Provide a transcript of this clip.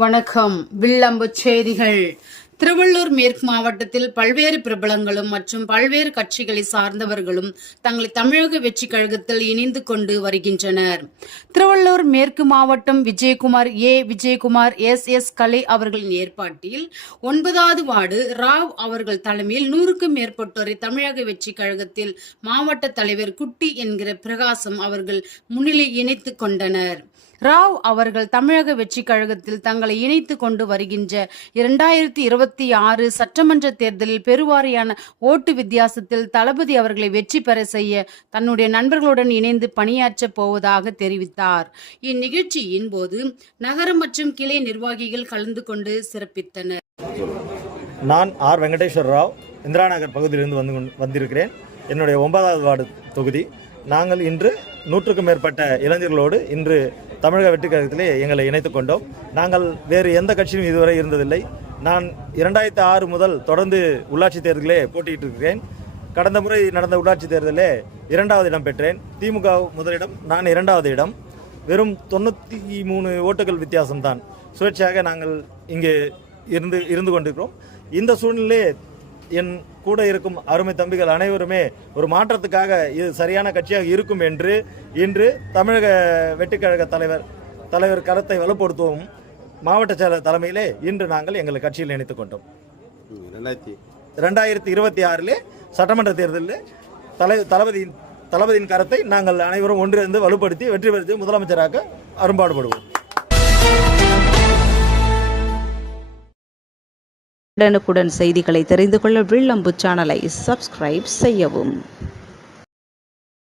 வணக்கம். வில்லம்பு செய்திகள். திருவள்ளூர் மேற்கு மாவட்டத்தில் பல்வேறு பிரபலங்களும் மற்றும் பல்வேறு கட்சிகளை சார்ந்தவர்களும் தங்களை தமிழக வெற்றி கழகத்தில் இணைந்து கொண்டு வருகின்றனர். திருவள்ளூர் மேற்கு மாவட்டம் விஜயகுமார் எஸ் கலை அவர்களின் ஏற்பாட்டில் 9வது வார்டு ராவ் அவர்கள் தலைமையில் 100க்கும் மேற்பட்டோரை தமிழக வெற்றி கழகத்தில் மாவட்ட தலைவர் குட்டி என்கிற பிரகாசம் அவர்கள் முன்னிலை இணைத்துக் கொண்டனர். ராவ் அவர்கள் தமிழக வெற்றி கழகத்தில் தங்களை இணைத்து கொண்டு வருகின்ற 2026 சட்டமன்ற தேர்தலில் பெருவாரியான ஓட்டு வித்தியாசத்தில் தளபதி அவர்களை வெற்றி பெற செய்ய தன்னுடைய நண்பர்களுடன் இணைந்து பணியாற்ற போவதாக தெரிவித்தார். இந்நிகழ்ச்சியின் போது நகர மற்றும் கிளை நிர்வாகிகள் கலந்து கொண்டு சிறப்பித்தனர். நான் ஆர் வெங்கடேஸ்வர ராவ் இந்திரா நகர் பகுதியிலிருந்து வந்திருக்கிறேன். என்னுடைய 9வது வார்டு தொகுதி. நாங்கள் இன்று 100க்கும் மேற்பட்ட இளைஞர்களோடு இன்று தமிழக வெற்றி கழகத்திலே எங்களை இணைத்துக் கொண்டோம். நாங்கள் வேறு எந்த கட்சியும் இதுவரை இருந்ததில்லை. நான் 2006 முதல் தொடர்ந்து உள்ளாட்சி தேர்தலிலே போட்டியிட்டு இருக்கிறேன். கடந்த முறை நடந்த உள்ளாட்சி தேர்தலிலே 2வது இடம் பெற்றேன். திமுக முதலிடம், நான் 2வது இடம். வெறும் 93 ஓட்டுகள் வித்தியாசம்தான். சுயேட்சையாக நாங்கள் இங்கே இருந்து கொண்டிருக்கிறோம். இந்த சூழ்நிலையே என் கூட இருக்கும் அருமை தம்பிகள் அனைவருமே ஒரு மாற்றத்துக்காக இது சரியான கட்சியாக இருக்கும் என்று இன்று தமிழக வெற்றிக்கழக தலைவர் கருத்தை வலுப்படுத்துவோம் மாவட்ட செயலர் தலைமையிலே இன்று நாங்கள் எங்கள் கட்சியில் இணைத்துக் கொண்டோம். 2026 சட்டமன்ற தேர்தலில் தளபதியின் கருத்தை நாங்கள் அனைவரும் ஒன்றிணைந்து வலுப்படுத்தி வெற்றி பெறுத்தி முதலமைச்சராக அரும்பாடுபடுவோம். உடனுக்குடன் செய்திகளை தெரிந்து கொள்ள வில்லம்பு சேனலை சப்ஸ்கிரைப் செய்யவும்.